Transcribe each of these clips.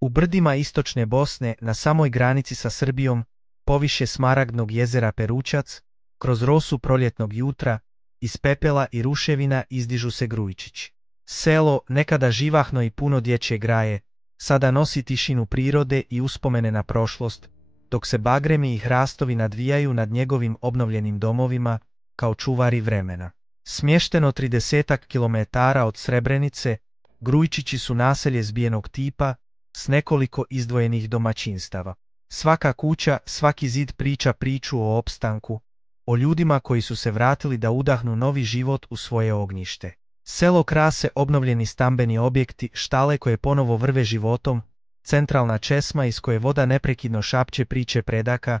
U brdima istočne Bosne, na samoj granici sa Srbijom, poviše smaragdnog jezera Perućac, kroz rosu proljetnog jutra, iz pepela i ruševina izdižu se Grujčići. Selo, nekada živahno i puno dječje graje, sada nosi tišinu prirode i uspomene na prošlost, dok se bagremi i hrastovi nadvijaju nad njegovim obnovljenim domovima, kao čuvari vremena. Smješteno 30 kilometara od Srebrenice, Grujčići su naselje zbijenog tipa, s nekoliko izdvojenih domaćinstava. Svaka kuća, svaki zid priča priču o opstanku, o ljudima koji su se vratili da udahnu novi život u svoje ognjište. Selo krase obnovljeni stambeni objekti, štale koje ponovo vrve životom, centralna česma iz koje voda neprekidno šapće priče predaka,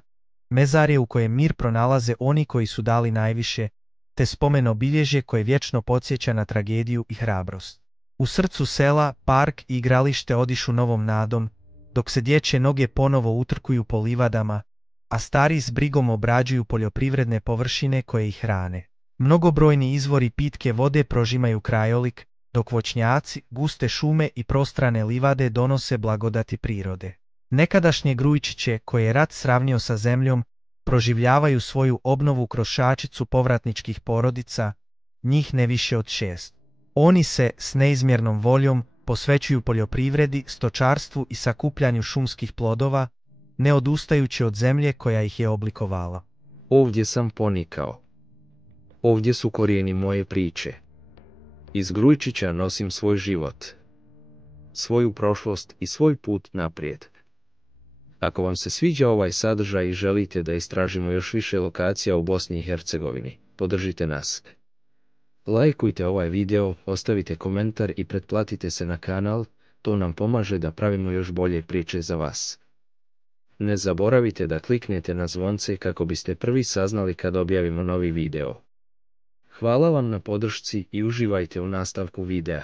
mezarje u kojem mir pronalaze oni koji su dali najviše, te spomen-obilježje koje vječno podsjeća na tragediju i hrabrost. U srcu sela, park i igralište odišu novom nadom, dok se dječje noge ponovo utrkuju po livadama, a stari s brigom obrađuju poljoprivredne površine koje ih hrane. Mnogobrojni izvori pitke vode prožimaju krajolik, dok voćnjaci, guste šume i prostrane livade donose blagodati prirode. Nekadašnje Grujčiće, koje je rat sravnio sa zemljom, proživljavaju svoju obnovu kroz šačicu povratničkih porodica, njih ne više od 6. Oni se, s neizmjernom voljom, posvećuju poljoprivredi, stočarstvu i sakupljanju šumskih plodova, ne odustajući od zemlje koja ih je oblikovala. Ovdje sam ponikao. Ovdje su korijeni moje priče. Iz Grujčića nosim svoj život, svoju prošlost i svoj put naprijed. Ako vam se sviđa ovaj sadržaj i želite da istražimo još više lokacija u Bosni i Hercegovini, podržite nas. Lajkujte ovaj video, ostavite komentar i pretplatite se na kanal, to nam pomaže da pravimo još bolje priče za vas. Ne zaboravite da kliknete na zvonce kako biste prvi saznali kad objavimo novi video. Hvala vam na podršci i uživajte u nastavku videa.